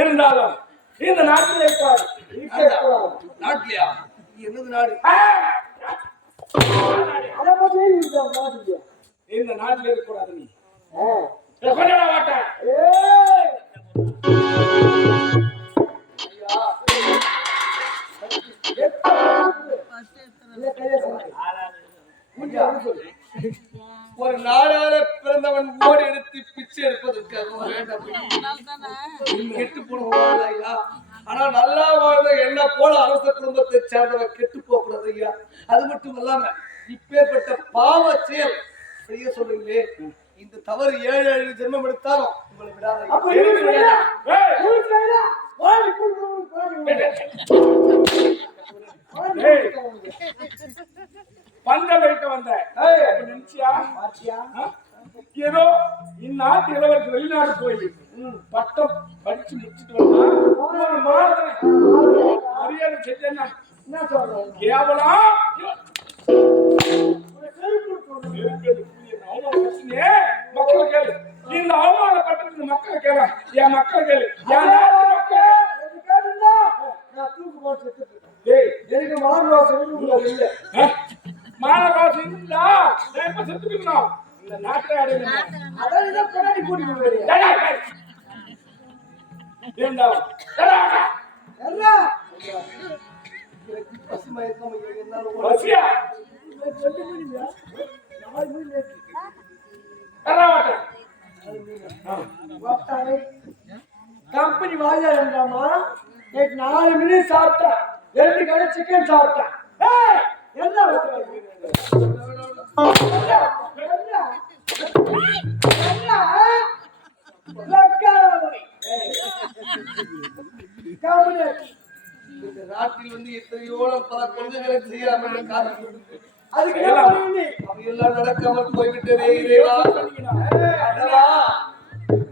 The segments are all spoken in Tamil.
இருந்தாலும் இந்த நாட்டில் இருக்காது. நாட்டிலையா? என்னது நாடு? இந்த நாட்டில் இருக்கக்கூடாது. நீ கொண்டாட மாட்டேன். ஒரு நாடால பிறந்தவன் ஓடி எடுத்து பிச்சை எடுப்பதற்காக கெட்டு போனவன் ஐயா. ஆனா நல்லா வாழ்ந்த என்ன போல அரச குடும்பத்தை சேர்ந்தவன் கெட்டு போக கூடாது ஐயா. அது மட்டும் இல்லாம இப்பேற்பட்ட பாவ செயல் செய்ய சொல்றீங்களே, இந்த தவறு 7 ஜென்மம் எடுத்தாலும் உங்களை விடாத. பந்தம் வைக்க வந்த நினைச்சியா? ஏதோ இந்நாட்டு இளவரசர் வெளிநாடு போய் பட்டம் படிச்சு முடிச்சுட்டு வந்தா மரியாதை செஞ்சேன்னா கேவலம் மக்களை கேளு. இந்த அவமானப்பட்டது மக்களை கேள. என் மக்களை கேளு. எனக்கு மானவாசம் இல்ல. மானவாசம் இல்ல. எப்ப செத்துக்கணும் இந்த நாட்டை அடையணும். அதான் கொண்டாடி கூட்டிட்டு கம்பெனி வாயா என்றாமா 4 மணி சாப்பிட்டேன், 2 கடை சிக்கன் சாப்பிட்டேன். இந்த நாட்டில் வந்து எத்தனையோ பல கொள்கைகளை செய்யாமல் அதுக்கு அவையெல்லாம் நடக்காமல் போய்விட்டதே. இறைவா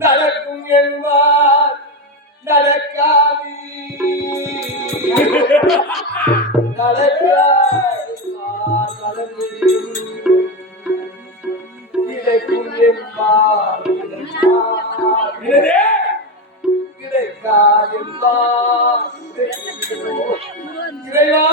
நடக்கும் என்பார் நடக்காது, கிடைக்கும் என்பார் கிடைக்காது என்பார். இறைவா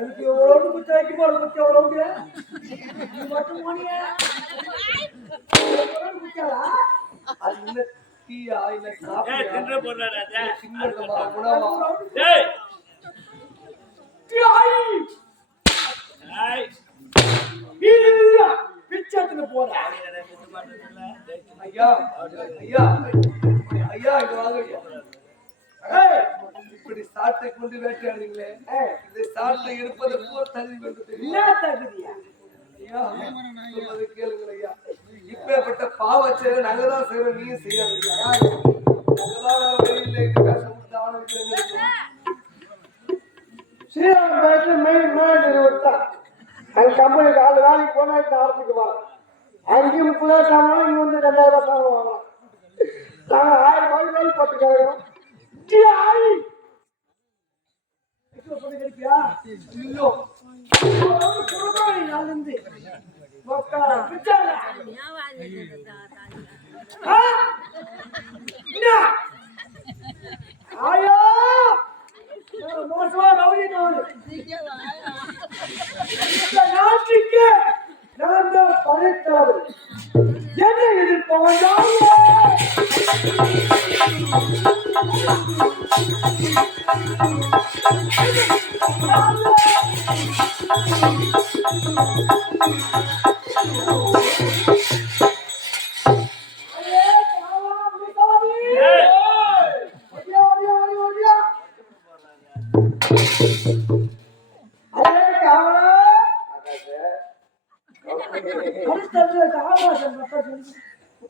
எனக்கு எவ்வளவு குச்சி வைக்க போற குச்சி எவ்வளவு நீ மட்டும் போனியா குச்சாலா அது இல்ல டீயா இல்ல காஃபியா தின்ற போறாடா சின்னதா உணவா டேய் டீய் ஐய் இல்ல பிச்சத்துல போற ஐயா ஐயா ஐயா இது வாங்க ஐயா இப்படி சாட்டை கொண்டு வேட்டையாடுறீங்களே இந்த சாட்டை எடுப்பதற்கு ஒரு தகுதி வேண்டும் தெரியுமா? தகுதியா ஐயா சொல்வதை கேளுங்கள் ஐயா. இப்பேற்பட்ட பாவ செயல் நாங்கதான் செய்யறோம், நீங்க செய்யாதீங்க. நாங்கதான் வேற வழியில் இந்த கஷ்டம் கொடுத்து ஆரம்பிக்கிறேன். ஸ்ரீராம்பேட்டில் மெயின் மேனேஜர் ஒருத்தான் அந்த கம்பெனிக்கு ஆள் வேலைக்கு போனாட்டு ஆரம்பிக்குவாங்க. அங்கேயும் புள்ளட்டாமல் இங்கே வந்து 2000 ரூபாய் வாங்கலாம். நாங்கள் 1000 ரூபாய் வேலை போட்டுக்கிறோம். நாட்டுக்கு நான் தான் படைத்தவர். என்ன எதிர்ப்பவன்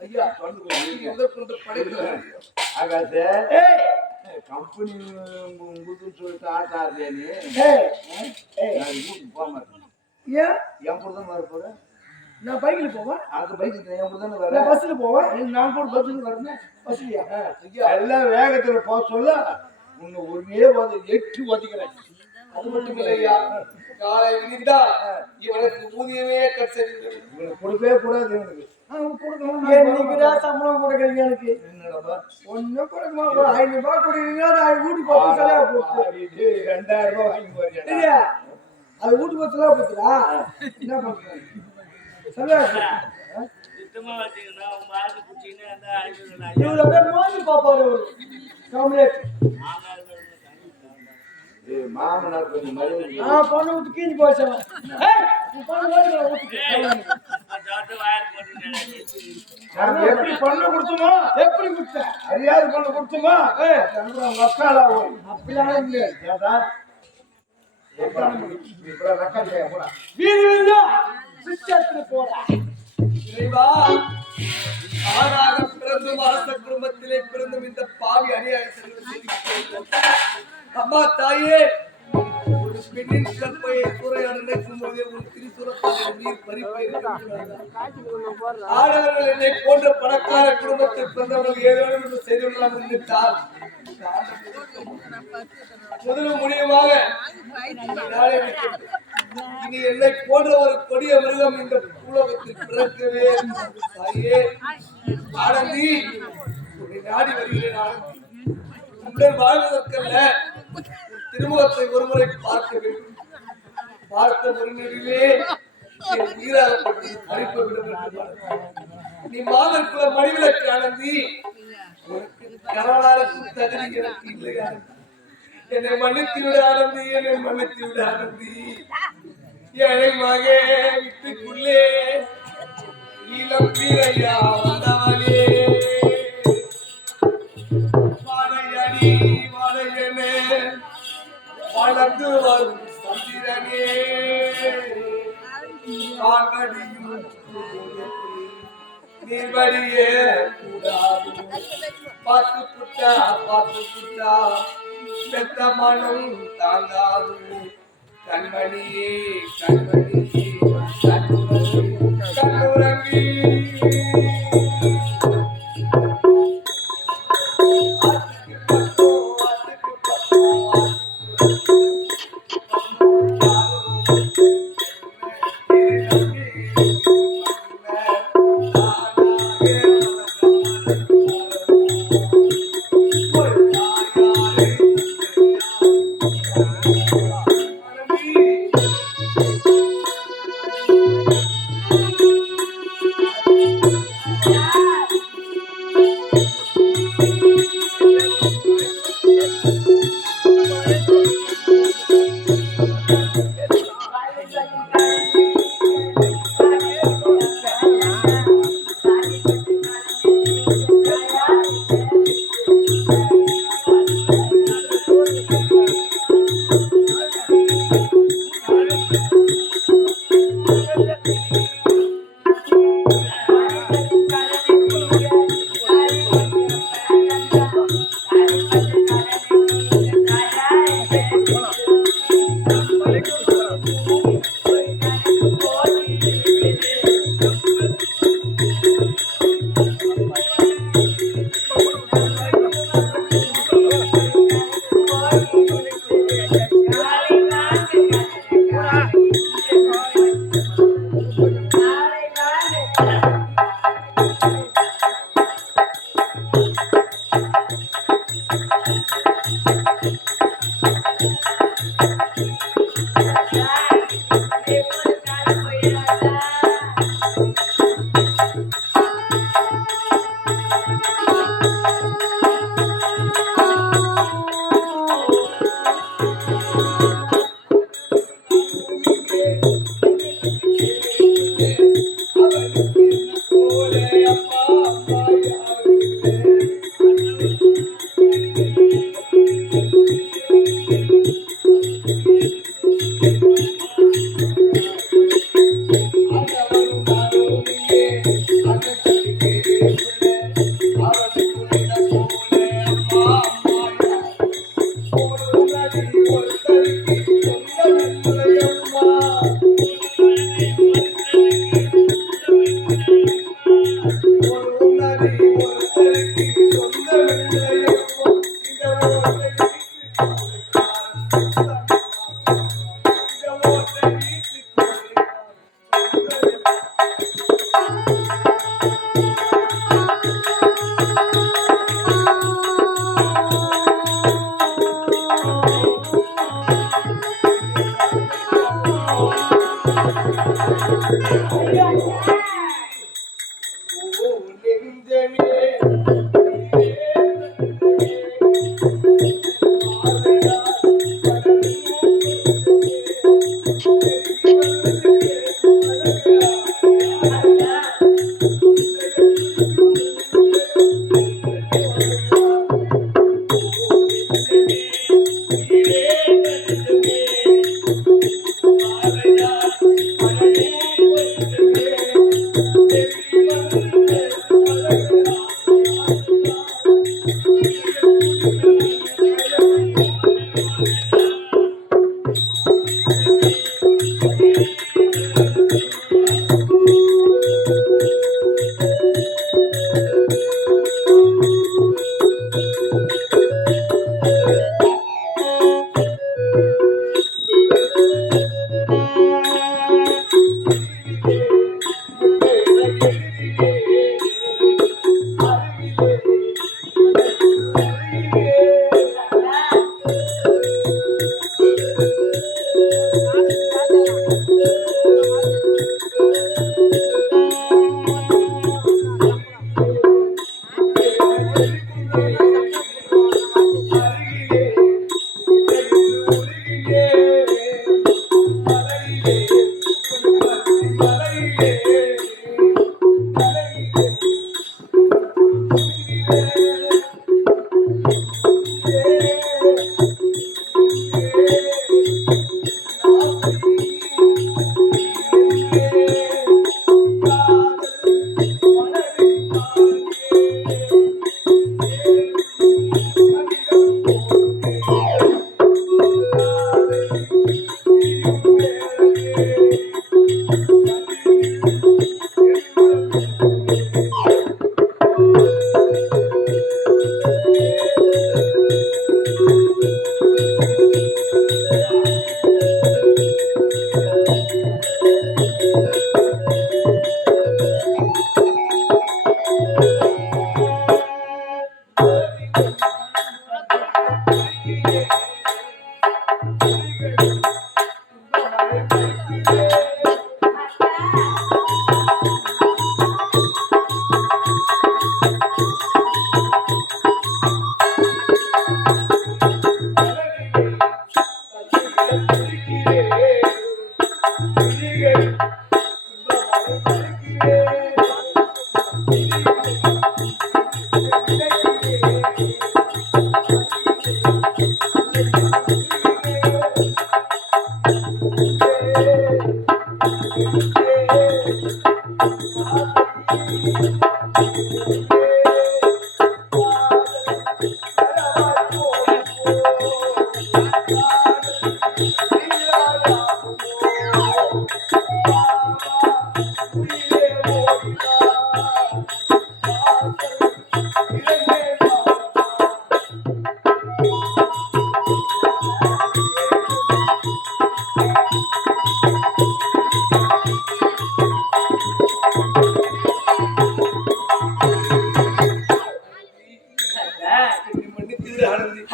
ஐயா எதற்கொண்டு படைக்கிறார் ஆகாது கம்பெனி உங்களுக்கு சொல்லிட்டு ஆட்டாரு நீ போக மாட்டேன் ஏன் என் கூட தான் வர போறேன். நான் பைக்கில் போவேன், அந்த பைக்கு என் கூட தானே நான் வரேன். பஸ்ல போவேன். நான் கூட பஸ்ஸுக்கு வரேன். பஸ்லையா? எல்லாம் வேகத்துல போக சொல்ல உன்னை ஒரே எட்டு ஒதுக்கிறேன். அது மட்டும் இல்லையா, காலை விழுந்தா இவனுக்கு ஊதியமே கட்சரிக்கிறது. இவனுக்கு கொடுக்கவே கூடாது. இவனுக்கு என்னைக்குதான் சம்பளம் கொடுக்குறீங்க? எனக்கு என்னடா ஒன்னும் கொடுக்குமா? ஒரு 500 ரூபாய் கொடுக்குறீங்க, அது வீட்டுக்கு போட்டு செலவு போட்டு 2000 ரூபாய் வாங்கி போறேன். இல்லையா? அது வீட்டுக்கு போட்டு செலவு போட்டுடா. என்ன பண்றேன்? செலவு சுத்தமா வச்சீங்கன்னா உங்க ஆளு குச்சின்னு அந்த 500 இவரு அப்படியே மோதி பாப்பாரு. ஒரு கம்ப்ளீட் மாமனார் கொஞ்சம் மரியாதை. பொண்ணு விட்டு கீழ் போச்சவன். நான் எப்படி பண்ண கொடுத்துமா? எப்படி கொடுத்த? அறியாது பண்ண கொடுத்துமா? மசாலா போய் அப்படிலாம் இல்லை. ஏதா இப்ப ரக்காலியா போடா. வீடு வீடுதா சிச்சத்துல போறா. இறைவா, ஆணாக பிறந்தும் அரச குடும்பத்திலே பிறந்தும் இந்த பாவி அநியாயத்தை அம்மா தாயே, ஒரு பெண்ணின் கற்பையை சூறையாட நினைக்கும் போதே உன் திரிசூலத்தால் நீர் பறிப்பை ஆடவர்கள் என்னை போன்ற பணக்கார குடும்பத்தில் பிறந்தவர்கள் ஏதேனும் என்று செய்துள்ளலாம் நினைத்தால் முதலும் முடியுமாக இனி என்னை போன்ற ஒரு கொடிய மிருகம் இந்த பூலோகத்தில் பிறக்கவே தாயே. ஆனந்தி, உன்னை நாடி வருகிறேன். ஆனந்தி, உடன் வாழ்வதற்கல்ல, திருமுகத்தை ஒருமுறை பார்க்க வேண்டும். பார்த்த ஒரு நிலையிலே என் உயிராகப்பட்டு பறிப்ப விட. நீ மாதற்குள்ள மணிவிலக்கு ஆனந்தி. உனக்கு கணவனாருக்கும் தகுதி எனக்கு இல்லை ஆனந்தி. என்னை மன்னித்து விட ஆனந்தி, என்னை மன்னித்து விட ஆனந்தி. ஏழை மகே வீட்டுக்குள்ளே இளம் வீரையா வந்தவளே, வாழையடி வாழையனே வளர்ந்து வரும் சந்திரனே, கால்வடியும் நீர்வடியே கூடாது. பார்த்து புட்டா பெத்த மனம் தாங்காது. கண்மணியே கண்மணியே கண்ணுரங்கி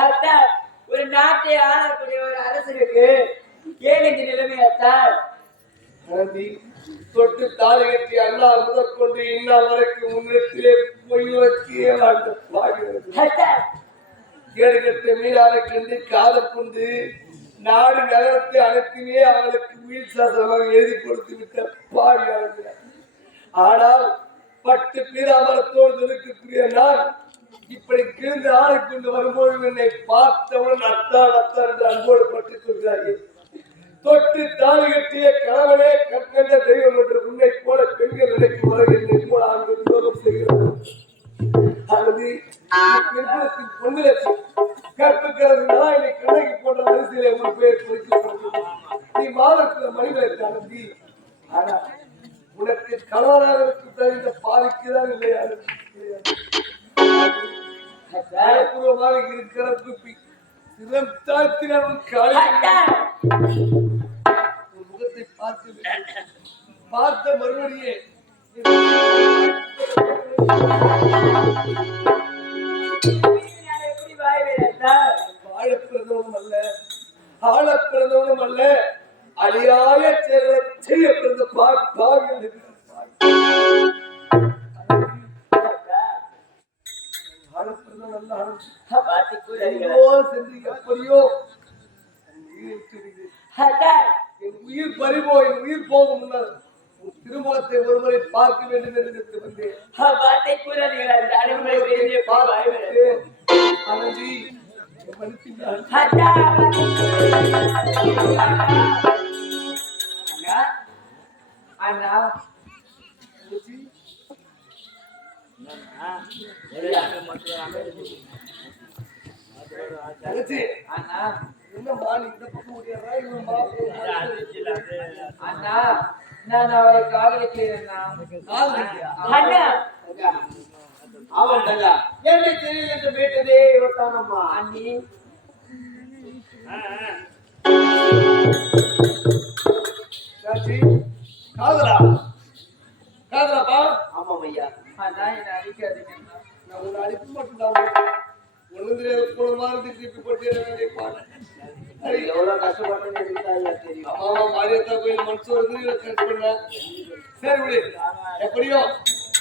அத்தான், ஒரு நாட்டை ஆளக்கூடிய ஒரு அரசருக்கு ஏன் இந்த நிலைமை அத்தான்? தொட்டு தாலி கட்டி அண்ணா முதற்கொண்டு இந்நாள் வரைக்கும் முன்னிடத்திலே பொய் வச்சியே வாழ்ந்த பாடுகிறது. கேடு கட்ட மீனாரை கண்டு காதல் கொண்டு நாடு நகரத்தை அனைத்துமே அவளுக்கு உயிர் சாசனமாக எழுதி கொடுத்து விட்ட பாடுகிறார். ஆனால் பட்டு பீதாமரத்தோடு இருக்கக்கூடிய நான் இப்படி கிழிந்து ஆடிக்கொண்டு வரும்போது என்னை பார்த்தவன் அத்தான் அத்தான் என்று அன்போடு பட்டுக் கொள்கிறார்கள். தொட்டு தாலி கட்டிய கணவனே கற்கண்ட தெய்வம் என்று உன்னை போல பெண்கள் நினைக்கும் வரை என்னை போல ஆண்கள் துரோகம் செய்கிறார்கள். அல்லது பின்புலத்தின் பொன்னிலட்சி கற்புக்கிறது நாளை கண்ணகி போன்ற வரிசையிலே உன் பெயர் குறிக்கப்படுகிறது. நீ மாதத்துல மணிவிளக்கு அனுப்பி ஆனா உனக்கு கணவனாக இருக்கிற இந்த பாதிக்குதான் இல்லையா பூர்வமாக இருக்கிற குப்பி சிரம் தாழ்த்தினால் உன் முகத்தை பார்த்த மறுபடியே வாழ பிறந்தவனும் அல்ல ஆள பிறந்தவனும் அல்ல அழியாய செய்ய பிறந்த பாவிகள் ஆள பிறந்தவன் சென்று எப்படியோ என் உயிர் பறிபோ என் உயிர் போகும் முன்னர் திருமுகத்தை ஒருமுறை பார்க்க வேண்டும் என்று நினைத்து வந்தேன். என்னம்மா நீ இந்த பக்கம் முடியாதா அண்ணா நான் அவரை காதலிக்கிறேன் என்னை தெரியல என்று கேட்டதே இவர்தானம்மா. அண்ணி காதலா காதலாப்பா? ஆமாம் ஐயா. அண்ணா என்னை அடிக்காதீங்க. நான் உன்னை அடிப்பு மட்டும்தான் ஒண்ணு தெரியாது போன மாதிரி திருப்பி போட்டு எவ்வளவு கஷ்டப்பட்டு தெரியும். அம்மா மாரியத்தா கோயில் மனசு பண்ண சரி விடு. எப்படியோ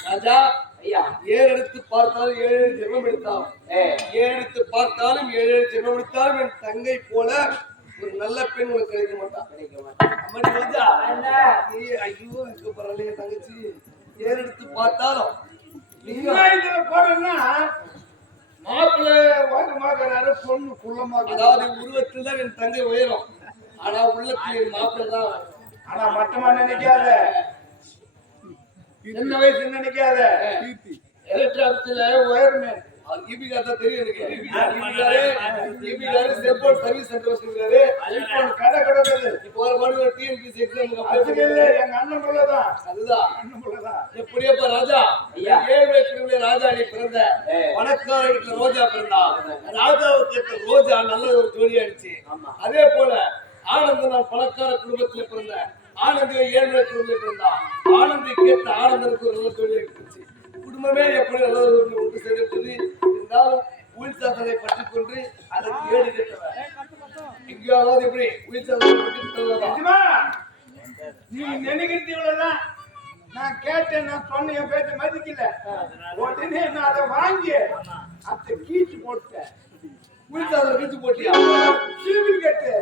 ராஜா ஐயா 7 எடுத்து பார்த்தாலும் 7 ஜென்மம் எடுத்தாலும் 7 எடுத்து பார்த்தாலும் 7 ஜென்மம் எடுத்தாலும் என் தங்கை போல ஒரு நல்ல பெண் உனக்கு கிடைக்க மாட்டான். அம்மாடி ராஜா நீ ஐயோ இருக்க பரவாயில்லையே தங்கச்சி 7 எடுத்து பார்த்தாலும் நீங்க இதுல போறேன்னா மாப்பிள்ளை வாங்கமாக்குறாரு பொண்ணு குள்ளமாக. அதாவது உருவத்தில் தான் என் தங்கை உயரும் ஆனா உள்ளத்தில் என் மாப்பிள்ளை தான். ஆனா மட்டமா நினைக்காத, சின்ன வயசு நினைக்காத. எலக்ட்ரானிக்ஸ்ல உயர்மே தெரியும் செல்போன் சர்வீஸ் சென்டர் வச்சிருக்காரு. கடை கிடக்குது. இப்போ ஒரு மணி ஒரு டிஎன்பிசி எக்ஸாம் எங்க அண்ணன் பிள்ளைதான். அதுதான் அண்ணன் பிள்ளைதான். எப்படியப்பா ராஜா ஏழை திருவிழா ராஜா நீ பிறந்த பணக்கார வீட்டுல ரோஜா பிறந்தா ராஜாவுக்கு ஏற்ற ரோஜா நல்ல ஒரு ஜோடி ஆயிடுச்சு. அதே போல ஆனந்த நான் பணக்கார குடும்பத்துல பிறந்த ஆனந்த ஏழை குடும்பத்துல பிறந்தா ஆனந்திக்கு ஏற்ற ஆனந்தனுக்கு ஒரு நல்ல ஜோடி ஆயிடுச்சு. குடும்பமே எப்படி நல்ல ஒன்று சேர்ந்தது. இருந்தாலும் உயிர் சாதனை பற்றிக் கொண்டு அதற்கு ஏடு கட்டவன் எங்கேயாவது எப்படி உயிர் சாதனை பற்றி நீ நினைக்கிறது இவ்வளவுதான். நான் கேட்டேன், நான் சொன்ன என் பேச்ச மதிக்கல. உடனே நான் அதை வாங்கி அதை கீச்சு போட்டேன். உயிர் சாதனை கீச்சு போட்டியா? டியூபில் கட்டு.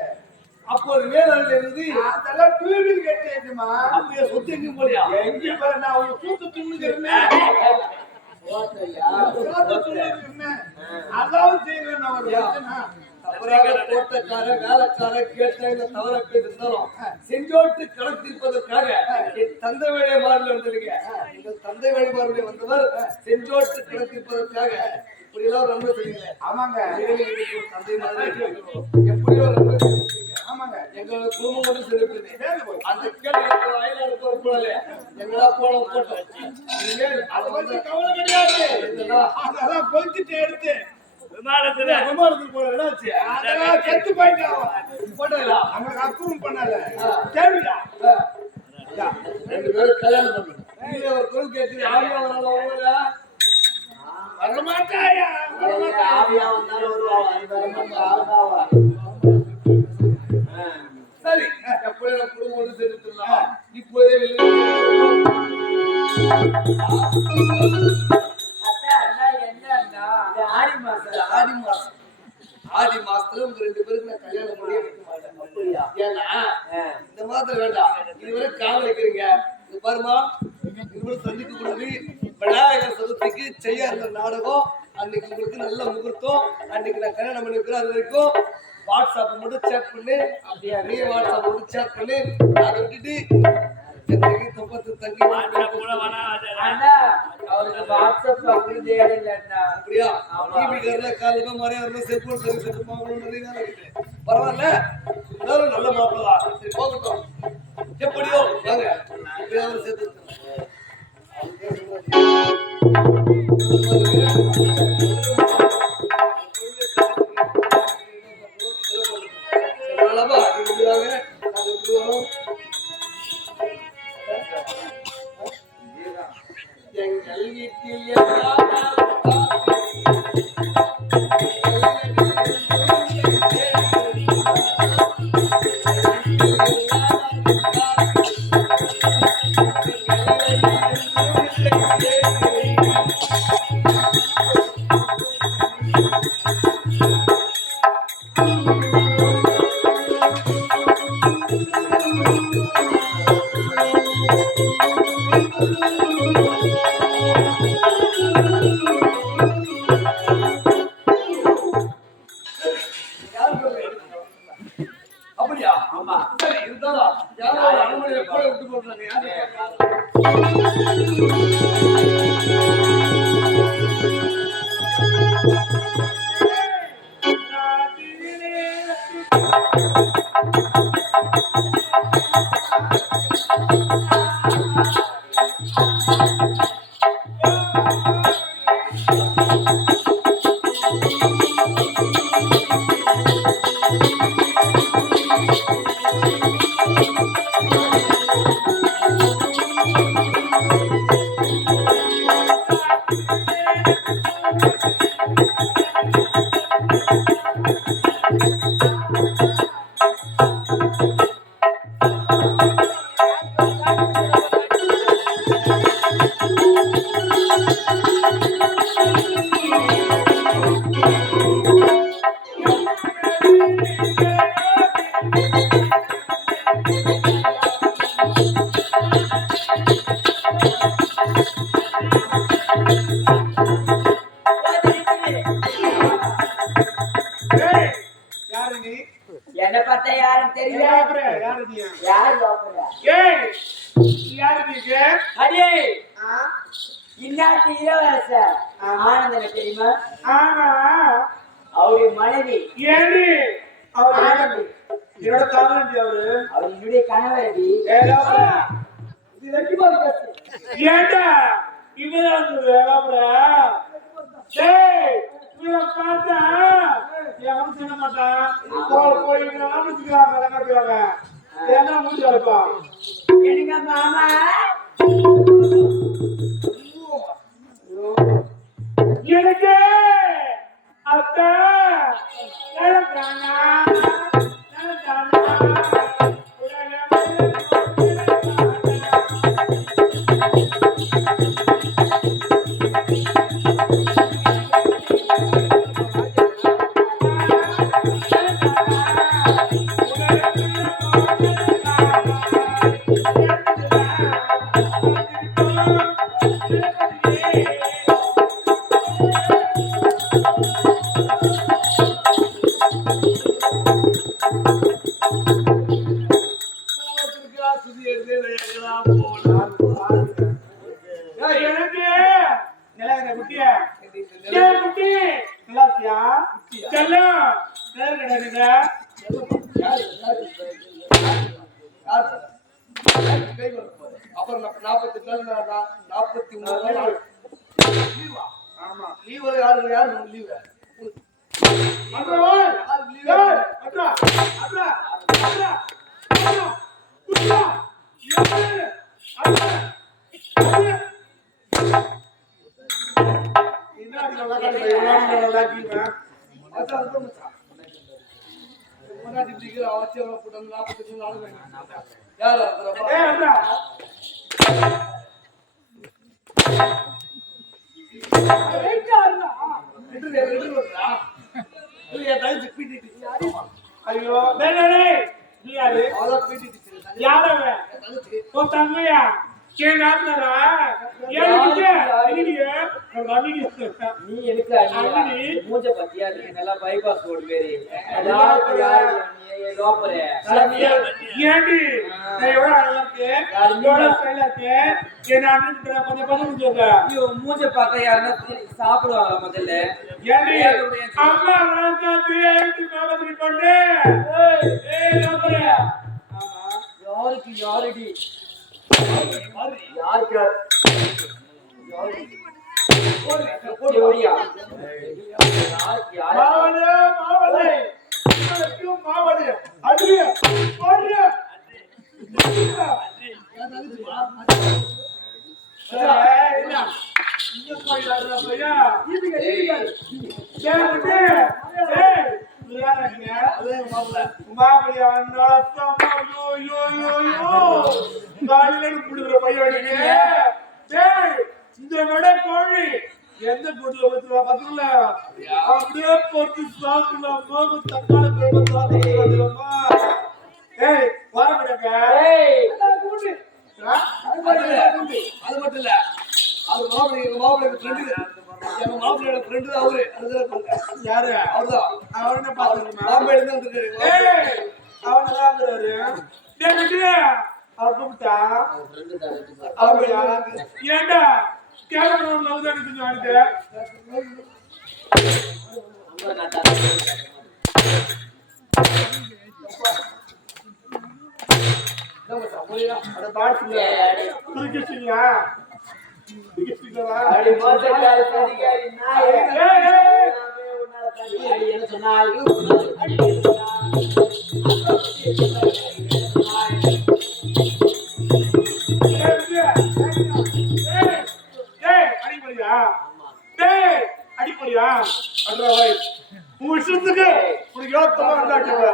அப்போ ஒரு வேலையில இருந்து அதெல்லாம் டியூபில் கட்டுமா? அப்படியே சொத்து எங்கேயும் போலியா? எங்கேயும் போல நான் அவங்க சூத்து துண்ணுகிறேன். அதாவது செய்வேன். நான் ஒரு தவறாக தோட்டக்கார வேலைக்கார கேட்ட இந்த தவற பேசிருந்தாலும் செஞ்சோட்டு கணக்கிருப்பதற்காக என் தந்தை வழிபாடுல வந்திருக்க. எங்கள் தந்தை வழிபாடுல வந்தவர் செஞ்சோட்டு கணக்கிருப்பதற்காக இப்படி எல்லாம் ரொம்ப செய்யுங்க. ஆமாங்க. தந்தை மாதிரி எப்படியோ ரொம்ப செய்யுங்க. ஆமாங்க. எங்களோட குடும்பம் வந்து செலுத்துது. அந்த கேட்டு வயலாடு போற போல எங்களா போனோம் போட்டோம். அதை வந்து கவலை கிடையாது. அதெல்லாம் கொளுத்திட்டு எடுத்து விமானத்துக்கு போல என்னாச்சு? அதெல்லாம் செத்து போயிட்டான். போட்டா நமக்கு அப்புறம் பண்ணல தேவையா? 2 பேரும் கல்யாணம் பண்ணணும். நீங்க ஒரு குரல் கேட்டு ஆவியா வராத வரமாட்டாயா? ஆவியா வந்தாலும் வருவா. சரி எப்படியும் நம்ம குடும்பம் ஒன்று சேர்ந்துடலாம். இப்போதே ஆடி மாசத்துல உங்க 2 பேருக்கு நான் கல்யாணம் பண்ணி வைக்க மாட்டேன். ஏன்னா இந்த மாதம் வேண்டாம். இதுவரை காவல் வைக்கிறீங்க. இது பாருமா இதுவரை சந்திக்க கூடாது. விநாயகர் சதுர்த்திக்கு செய்ய இருந்த நாடகம் அன்னைக்கு உங்களுக்கு நல்ல முகூர்த்தம். அன்னைக்கு நான் கல்யாணம் பண்ணி வைக்கிறேன். அது வரைக்கும் வாட்ஸ்அப் மட்டும் சேட் பண்ணி அப்படியே வாட்ஸ்அப் மட்டும் சேட் பண்ணி அதை விட்டுட்டு தப்பத்து தங்கி மாட்டா கூட வேணா அண்ணா அவருக்கு வாட்ஸ்அப் அப்படியே இல்லைண்ணா. அப்படியா டிவிக்காரல காலையில மறையாருல செல்போன் சர்வீஸ் எடுத்து பார்க்கணும் நிறைய வேலை இருக்குது. பரவாயில்ல எல்லாரும் நல்ல மாப்பிள்ளா. சரி போகட்டும். எப்படியோ வாங்க எப்படியாவது சேர்த்து எங்கள் வீட்டில் எல்லாம் அப்படியா? ஆமா. சரி இருந்தாலும் யாராவது அனுமதியை கூட விட்டு போடுறாங்க. யாரு என்ன பார்த்தா யாரும் தெரியல. யாரு நீ? யார் பாக்குறா? ஏய் யாரு நீங்க? அடே இன்னாட்டு இளவரசர் ஆனந்தன் தெரியுமா? ஆமா அவருடைய மனைவி ஏண்டி அவர் ஆனந்தி. என்னோட காதலி அவரு. அவர் என்னுடைய கணவரடி. இது வெட்டி மாதிரி பேசு. ஏண்டா இவன் வேகாமடா. டேய் இவன் பார்த்தா எவனும் செய்ய மாட்டான். போய் ஆரம்பிச்சுக்கிறாங்க நடக்கிறாங்க. என்ன முடிஞ்சு வைப்பா. என்னங்க மாமா எனக்கு அத்தை நடக்கானா அப்புறம் 48 நாள் 43 நாள் லீவா? ஆமா லீவ் யாரு யாரு லீவ் ஐயோ நீ யாரு யாரவ ஓ தங்கையா நீ எதுக்கு மூஞ்ச பத்தியா இருக்கு நல்லா பைபாஸ் ரோடு பேரு லோப்பரு ஏண்டி நான் எவ்வளவு அழகா இருக்கேன் எவ்வளவு ஸ்டைலா இருக்கேன் என்ன அண்ணன் கொஞ்சம் பதில் சொல்லுங்க ஐயோ மூஞ்ச பார்க்க யாருன்னா சாப்பிடுவாங்க முதல்ல ஏண்டி அம்மா ராசாத்தி ஏண்டி மாமதி பண்ணு ஏய் லோப்பரு யாருக்கு யாரடி யாருக்கு ஓடியா யாருக்கு யாரு மாவளே மாவளே மாவளே அடிய ஓடிய இந்த விட கோழி எந்த கூட்டுல ஊத்துவா பக்கத்துல அப்படியே பொறுத்து சாப்பிடலாம் மோகு தக்காளி குழம்பு சாப்பிடலாமா ஏய் வர மாட்டேங்க அது மட்டும் இல்ல அது மாப்பிள்ளை ஃப்ரெண்டு எங்க மாப்பிள்ளையோட ஃப்ரெண்டு தான் அவரு அதுதான் யாரு அவர்தான் அவனை பாத்துருமா மாப்பிள்ளை இருந்து வந்துருக்காரு அவனதான் வந்துருவாரு அவர் கூப்பிட்டா ஏண்டா கேரளம் லவ்தான் செஞ்சாங்க அட பாட்டுல குறுக்கிட்டீங்களா அடி மோசக்கார சதிகாரி நாயே உன்னால தண்ணி அடி என்ன சொன்னாய் அடிப்படியா அட்ரா வை உன் விஷயத்துக்கு உனக்கு யோசமா இருந்தா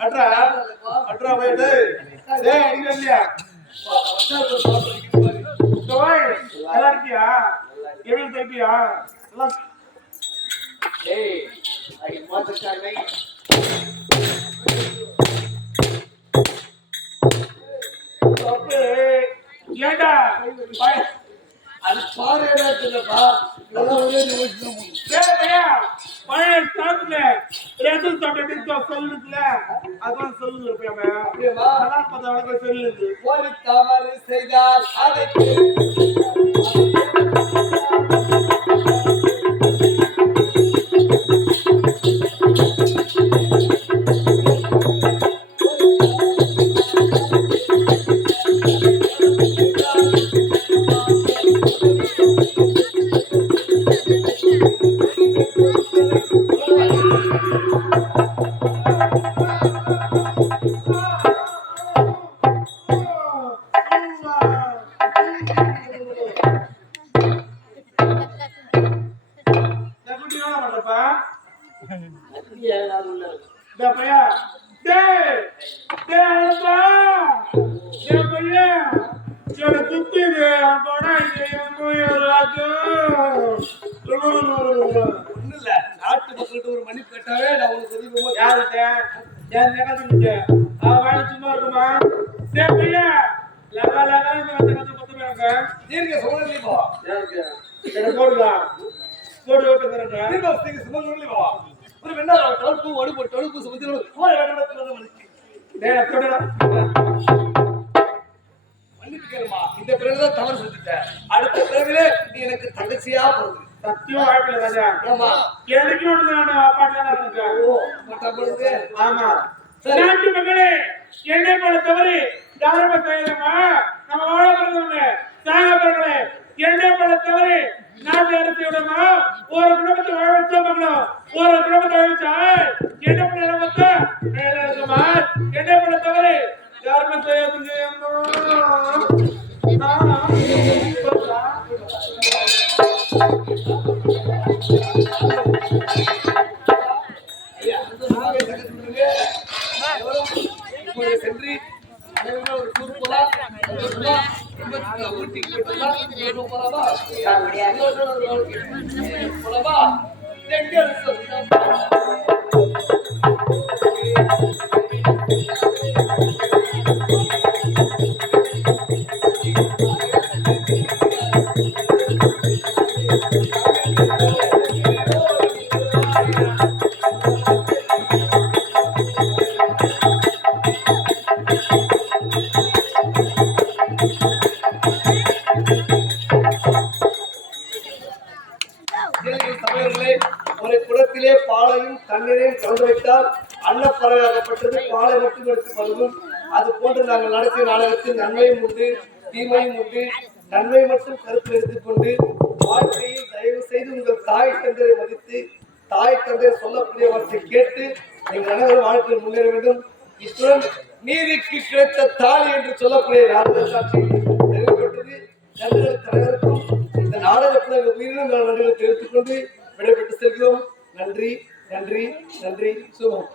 அட்ரா அட்ரா வை டேய் அடிக்கிற இல்லையா நல்லா இருக்கியா எப்படி தைப்பியா எல்லாம் ஏய் அடி மோசக்கார ஏண்டா அது பாறையடா இல்லப்பா பழைய சாப்பிட்டுல ரெண்டும் சாப்பிட்டு சொல்லுதுல அதான் சொல்லுது அப்படியேமா நல்லா பார்த்தா வழக்க சொல்லுது ஒரு தவறு செய்தால் அதை நாட்டு மக்கள்கிட்ட ஒரு மன்னிப்பு கேட்டாவே நான் உனக்கு தெரியும் யாருட்ட என் நிகழ்ச்சி சும்மா இருக்குமா லகா லகா நீங்க சொல்லலைப்பா போடுதா போடு ஓட்டுறேன் நீங்க சொல்லலைப்பா ஒரு வெண்ணா தடுப்பு ஒடுப்பு தடுப்பு சுமத்தி மன்னிப்பு கேளுமா இந்த பிறகுதான் தவறு செஞ்சுட்டேன் அடுத்த பிறகுல நீ எனக்கு தங்கச்சியா போகுது சத்தியம் வாழ்க்கை ராஜா ஆமா எனக்கு ஒன்று நான் பாட்டு இருக்கேன் ஓ மற்ற பொழுது ஆமா நாட்டு மக்களே என்னை போல தவறு யாருமே செய்யலாமா நம்ம வாழ பிறந்தவங்க சாக பிறங்களே என்னை போல தவறு நாட்டு அரசு விடமா ஒரு குடும்பத்தை வாழ வச்சா பார்க்கணும் ஒரு குடும்பத்தை வாழ வச்சா என்ன பண்ண நிலமத்த இருக்குமா என்னை போல தவறு யாருமே செய்யாதுங்க சென்று ஒரு டூர் போலாம் ஊட்டிக்கு போயிட்டு போலாமா சொல்லப்பட்டது பாலை மட்டும் எடுத்து பருகும். அது போன்று நாங்கள் நடத்திய நாடகத்தில் நன்மையும் உண்டு தீமையும் உண்டு. நன்மை மட்டும் கருத்தில் எடுத்துக்கொண்டு வாழ்க்கையில் தயவு செய்து உங்கள் தாய் தந்தையை மதித்து தாய் தந்தையை சொல்லக்கூடிய வார்த்தை கேட்டு நீங்கள் அனைவரும் வாழ்க்கையில் முன்னேற வேண்டும். இத்துடன் நீதிக்கு கிடைத்த தாலி என்று சொல்லக்கூடிய நாடக சாட்சி நிறைவேற்றப்பட்டது. நன்றிகள் தலைவருக்கும் இந்த நாடகத்தில் உயிரினும் நன்றிகளை தெரிவித்துக் கொண்டு விடைபெற்று செல்கிறோம். நன்றி நன்றி நன்றி சுபம்.